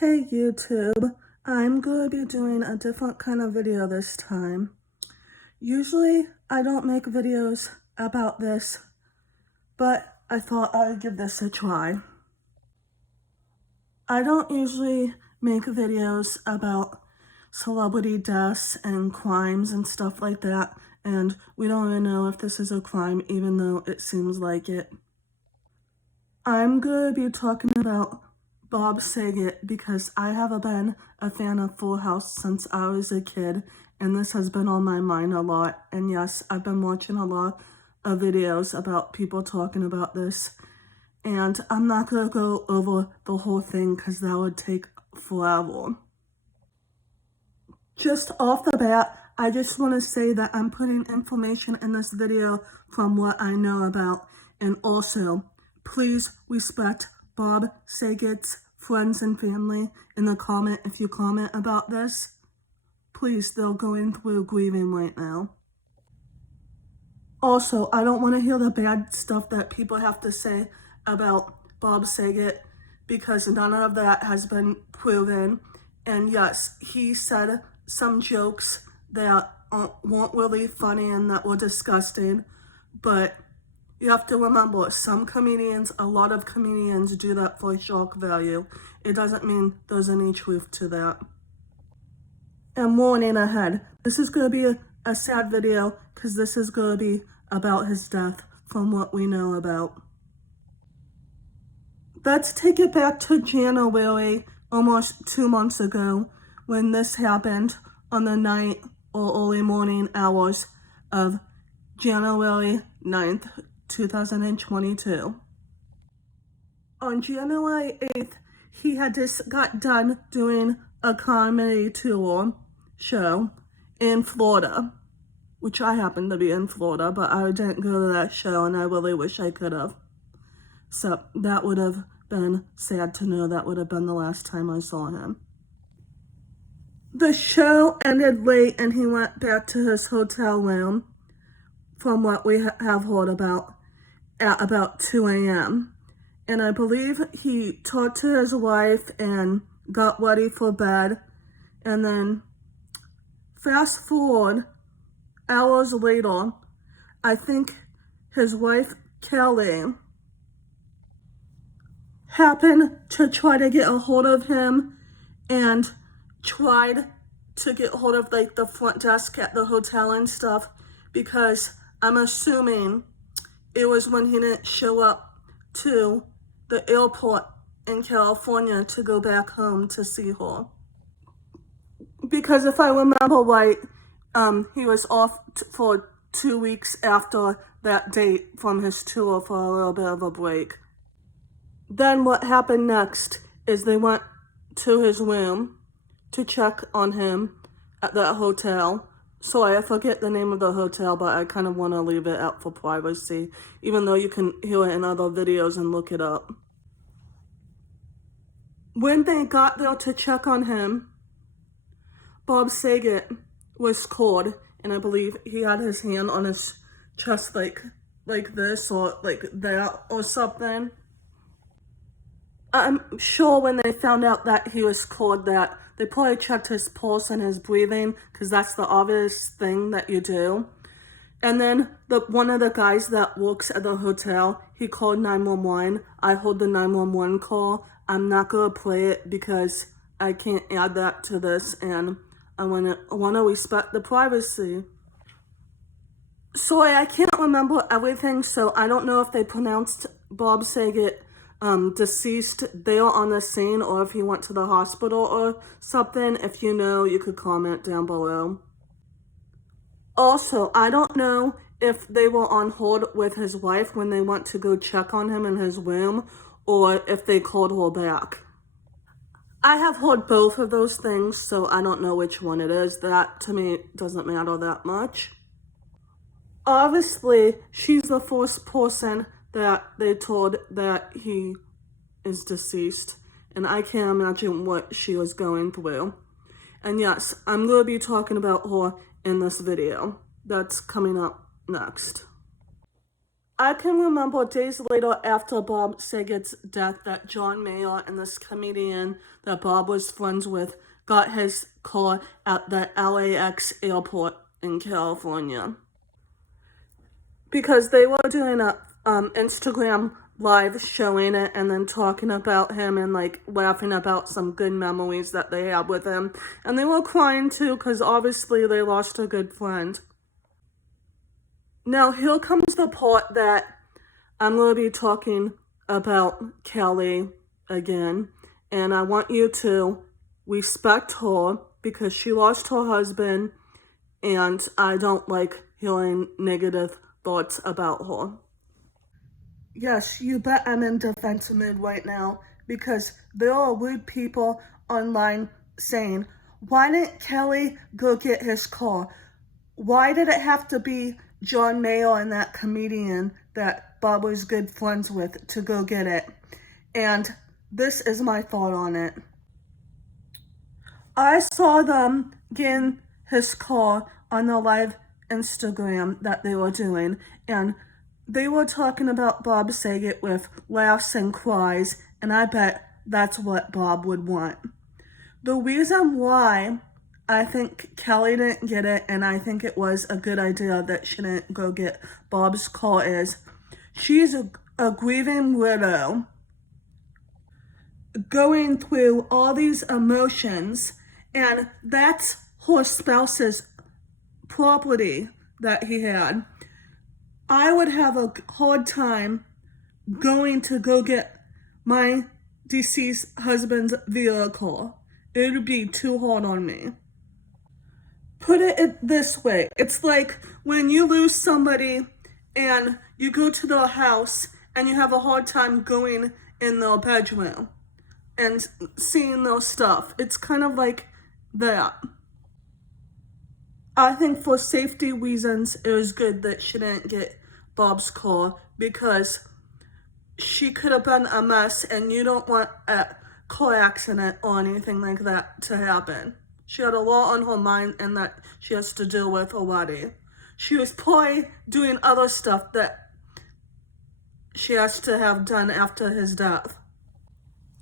Hey YouTube, I'm going to be doing a different kind of video this time. Usually I don't make videos about this, but I thought I would give this a try. I don't usually make videos about celebrity deaths and crimes and stuff like that, and we don't even know if this is a crime even though it seems like it. I'm going to be talking about Bob Saget because I have been a fan of Full House since I was a kid, and this has been on my mind a lot. And yes, I've been watching a lot of videos about people talking about this, and I'm not going to go over the whole thing because that would take forever. Just off the bat, I just want to say that I'm putting information in this video from what I know about, and also, please respect Bob Saget's friends and family in the comment if you comment about this. Please, they're going through grieving right now. Also, I don't want to hear the bad stuff that people have to say about Bob Saget because none of that has been proven. And yes, he said some jokes that weren't really funny and that were disgusting, but you have to remember, some comedians, a lot of comedians do that for shock value. It doesn't mean there's any truth to that. And warning ahead, this is going to be a sad video because this is going to be about his death from what we know about. Let's take it back to January, almost 2 months ago, when this happened on the night or early morning hours of January 9th, 2022. On January 8th, he had just got done doing a comedy tour show in Florida, which I happen to be in Florida, but I didn't go to that show and I really wish I could have. So that would have been sad to know. That would have been the last time I saw him. The show ended late and he went back to his hotel room, from what we have heard about, at about 2 a.m. And I believe he talked to his wife and got ready for bed. And then fast forward hours later, I think his wife, Kelly, happened to try to get a hold of him and tried to get hold of like the front desk at the hotel and stuff, because I'm assuming it was when he didn't show up to the airport in California to go back home to see her. Because if I remember right, he was off for 2 weeks after that date from his tour for a little bit of a break. Then what happened next is they went to his room to check on him at that hotel. Sorry, I forget the name of the hotel, but I kind of want to leave it out for privacy, even though you can hear it in other videos and look it up. When they got there to check on him, Bob Saget was called, and I believe he had his hand on his chest like this or like that or something. I'm sure when they found out that he was called that, they probably checked his pulse and his breathing, because that's the obvious thing that you do. And then one of the guys that works at the hotel, he called 911. I heard the 911 call. I'm not going to play it because I can't add that to this, and I want to respect the privacy. Sorry, I can't remember everything, so I don't know if they pronounced Bob Saget deceased there on the scene or if he went to the hospital or something. If you know, you could comment down below. Also, I don't know if they were on hold with his wife when they went to go check on him in his room or if they called her back. I have heard both of those things, so I don't know which one it is. That, to me, doesn't matter that much. Obviously, she's the first person that they told that he is deceased, and I can't imagine what she was going through. And yes, I'm going to be talking about her in this video that's coming up next. I can remember days later after Bob Saget's death that John Mayer and this comedian that Bob was friends with got his car at the LAX airport in California. Because they were doing a Instagram live showing it and then talking about him and like laughing about some good memories that they had with him. And they were crying too because obviously they lost a good friend. Now here comes the part that I'm going to be talking about Kelly again. And I want you to respect her because she lost her husband and I don't like hearing negative thoughts about her. Yes, you bet I'm in defense mood right now because there are rude people online saying, why didn't Kelly go get his car? Why did it have to be John Mayer and that comedian that Bob was good friends with to go get it? And this is my thought on it. I saw them getting his car on the live Instagram that they were doing, and they were talking about Bob Saget with laughs and cries, and I bet that's what Bob would want. The reason why I think Kelly didn't get it, and I think it was a good idea that she didn't go get Bob's car, is she's a grieving widow going through all these emotions, and that's her spouse's property that he had. I would have a hard time going to go get my deceased husband's vehicle. It would be too hard on me. Put it this way. It's like when you lose somebody and you go to their house and you have a hard time going in their bedroom and seeing their stuff. It's kind of like that. I think for safety reasons, it was good that she didn't get Bob's car because she could have been a mess and you don't want a car accident or anything like that to happen. She had a lot on her mind and that she has to deal with already. She was probably doing other stuff that she has to have done after his death.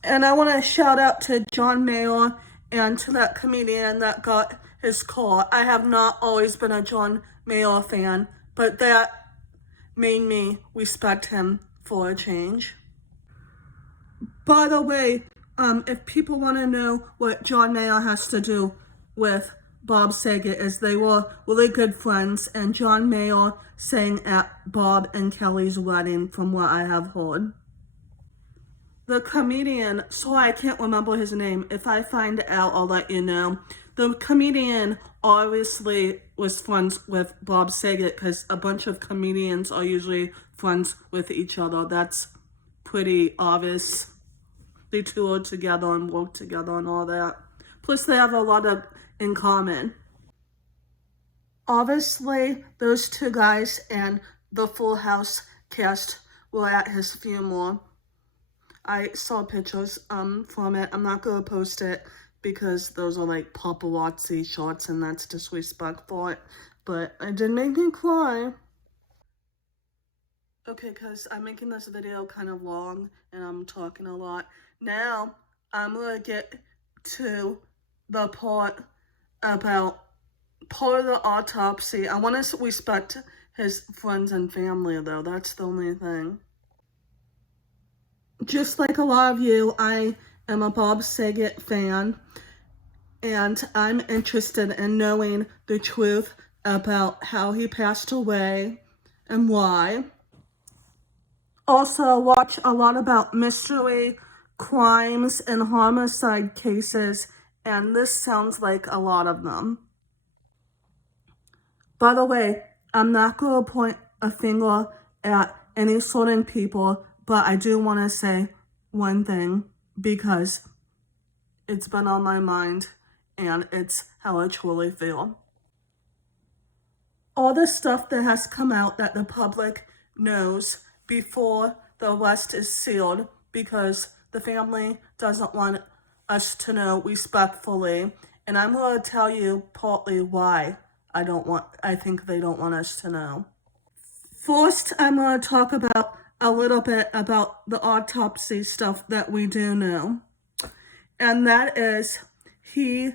And I want to shout out to John Mayer and to that comedian that got his car. I have not always been a John Mayer fan, but that made me respect him for a change. By the way, if people want to know what John Mayer has to do with Bob Saget, is they were really good friends, and John Mayer sang at Bob and Kelly's wedding from what I have heard. The comedian, sorry I can't remember his name. If I find out, I'll let you know. The comedian obviously was friends with Bob Saget because a bunch of comedians are usually friends with each other. That's pretty obvious. They toured together and worked together and all that. Plus, they have a lot in common. Obviously, those two guys and the Full House cast were at his funeral. I saw pictures from it. I'm not going to post it because those are like paparazzi shots and that's disrespectful. But it did make me cry. Okay, because I'm making this video kind of long and I'm talking a lot. Now, I'm going to get to the part about part of the autopsy. I want to respect his friends and family, though. That's the only thing. Just like a lot of you, I am a Bob Saget fan, and I'm interested in knowing the truth about how he passed away and why. Also, watch a lot about mystery, crimes, and homicide cases, and this sounds like a lot of them. By the way, I'm not going to point a finger at any certain people, but I do want to say one thing because it's been on my mind and it's how I truly feel. All the stuff that has come out that the public knows before the arrest is sealed because the family doesn't want us to know respectfully. And I'm going to tell you partly why I think they don't want us to know. First, I'm going to talk about a little bit about the autopsy stuff that we do know. And that is he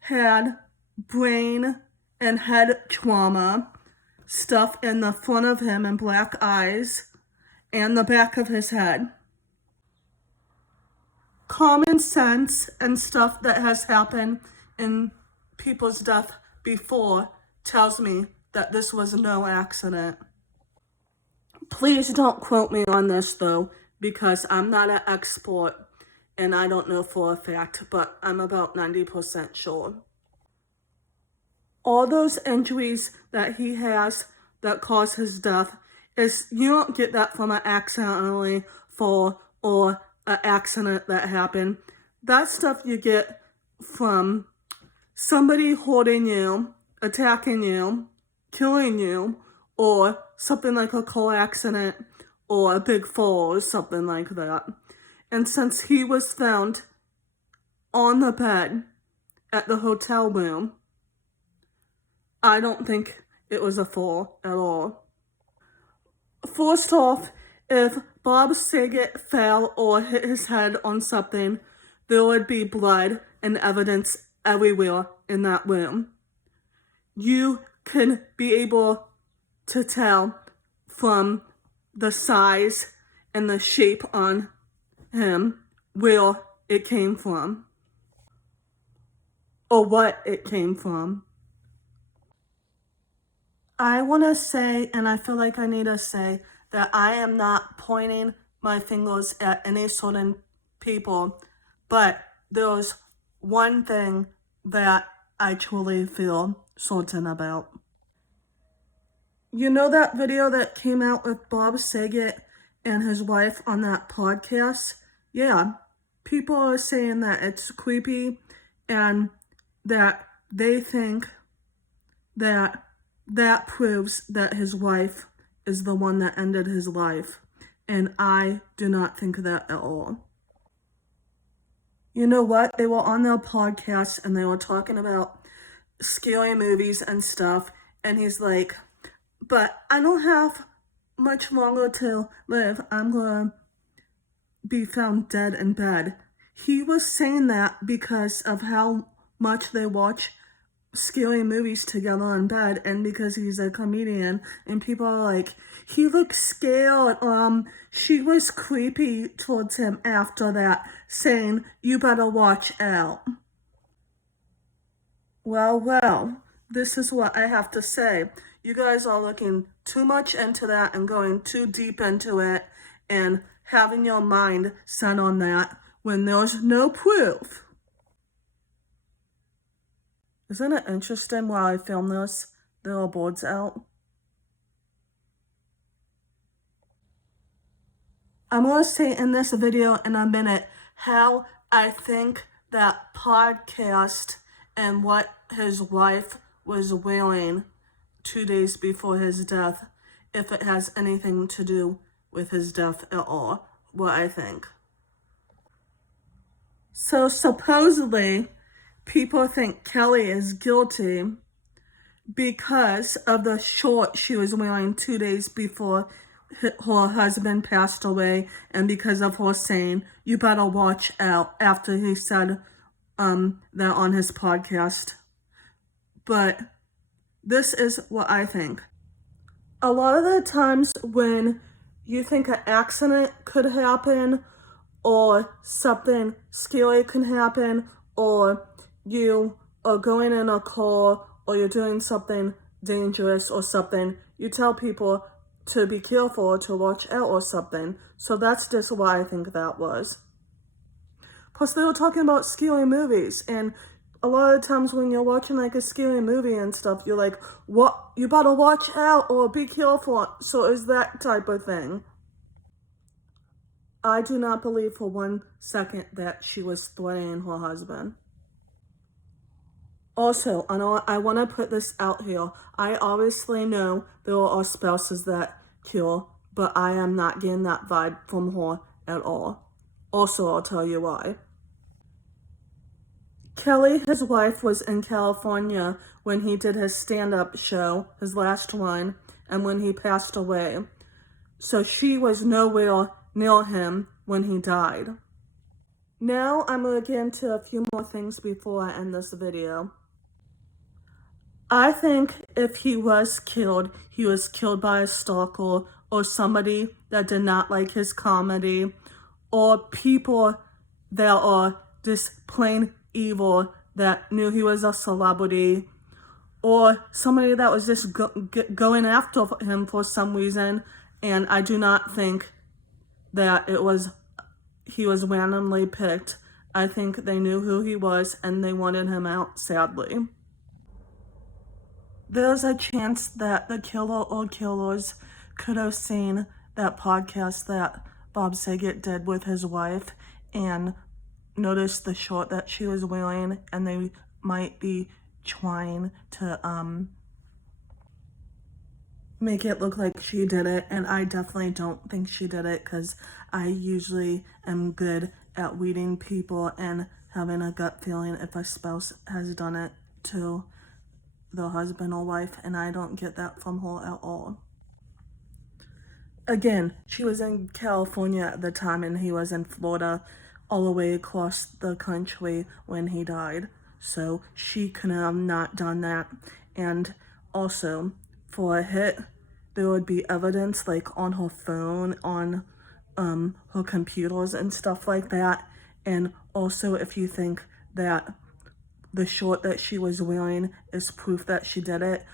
had brain and head trauma, stuff in the front of him and black eyes, and the back of his head. Common sense and stuff that has happened in people's death before tells me that this was no accident. Please don't quote me on this though, because I'm not an expert and I don't know for a fact, but I'm about 90% sure. All those injuries that he has that cause his death is, you don't get that from an accidentally fall or an accident that happened. That stuff you get from somebody holding you, attacking you, killing you, or something like a car accident or a big fall or something like that. And since he was found on the bed at the hotel room, I don't think it was a fall at all. First off, if Bob Saget fell or hit his head on something, there would be blood and evidence everywhere in that room. You can be able to tell from the size and the shape on him where it came from or what it came from. I want to say, and I feel like I need to say, that I am not pointing my fingers at any certain people, but there's one thing that I truly feel certain about. You know that video that came out with Bob Saget and his wife on that podcast? Yeah, people are saying that it's creepy and that they think that that proves that his wife is the one that ended his life. And I do not think that at all. You know what? They were on their podcast and they were talking about scary movies and stuff. And he's like, but I don't have much longer to live. I'm going to be found dead in bed. He was saying that because of how much they watch scary movies together in bed, and because he's a comedian, and people are like, he looks scared, she was creepy towards him after that, saying, you better watch out. Well, this is what I have to say. You guys are looking too much into that and going too deep into it and having your mind set on that when there's no proof. Isn't it interesting while I film this, there are boards out? I'm going to say in this video in a minute how I think that podcast and what his wife was wearing 2 days before his death, if it has anything to do with his death at all, what I think. So supposedly, people think Kelly is guilty because of the short she was wearing 2 days before her husband passed away, and because of her saying, you better watch out, after he said that on his podcast. But this is what I think. A lot of the times when you think an accident could happen or something scary can happen, or you are going in a car or you're doing something dangerous or something, you tell people to be careful or to watch out or something. So that's just what I think that was. Plus they were talking about scary movies, and a lot of times when you're watching like a scary movie and stuff, you're like, what? You better watch out or be careful. So it's that type of thing. I do not believe for 1 second that she was threatening her husband. Also, I want to put this out here. I obviously know there are spouses that kill, but I am not getting that vibe from her at all. Also, I'll tell you why. Kelly, his wife, was in California when he did his stand-up show, his last one, and when he passed away. So she was nowhere near him when he died. Now I'm going to get into a few more things before I end this video. I think if he was killed by a stalker or somebody that did not like his comedy, or people that are just plain evil that knew he was a celebrity, or somebody that was just going after him for some reason. And I do not think that he was randomly picked. I think they knew who he was and they wanted him out, sadly. There's a chance that the killer or killers could have seen that podcast that Bob Saget did with his wife and noticed the short that she was wearing, and they might be trying to make it look like she did it. And I definitely don't think she did it, because I usually am good at reading people and having a gut feeling if a spouse has done it to the husband or wife, and I don't get that from her at all. Again, she was in California at the time and he was in Florida, all the way across the country when he died. So she could have not done that. And also, for a hit, there would be evidence like on her phone, on her computers and stuff like that. And also, if you think that the short that she was wearing is proof that she did it,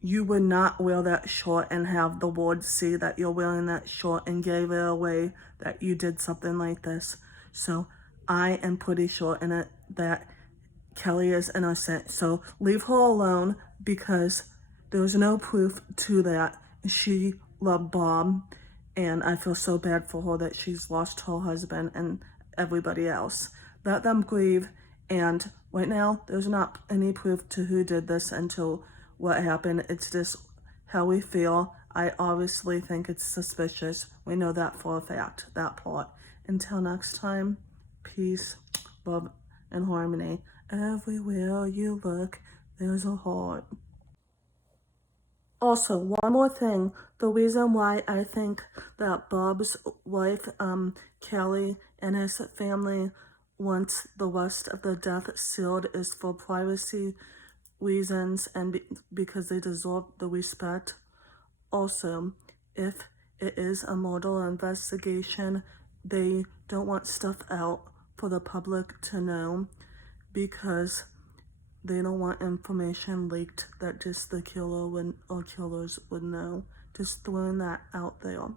you would not wear that short and have the world see that you're wearing that short and give it away that you did something like this. So I am pretty sure in it that Kelly is innocent. So leave her alone, because there's no proof to that. She loved Bob, and I feel so bad for her that she's lost her husband and everybody else. Let them grieve. And right now, there's not any proof to who did this until what happened. It's just how we feel. I obviously think it's suspicious. We know that for a fact, that part. Until next time, peace, love, and harmony. Everywhere you look, there's a heart. Also, one more thing. The reason why I think that Bob's wife, Kelly, and his family wants the rest of the death sealed is for privacy reasons and because they deserve the respect. Also, if it is a murder investigation, they don't want stuff out for the public to know, because they don't want information leaked that just the killer or killers would know. Just throwing that out there.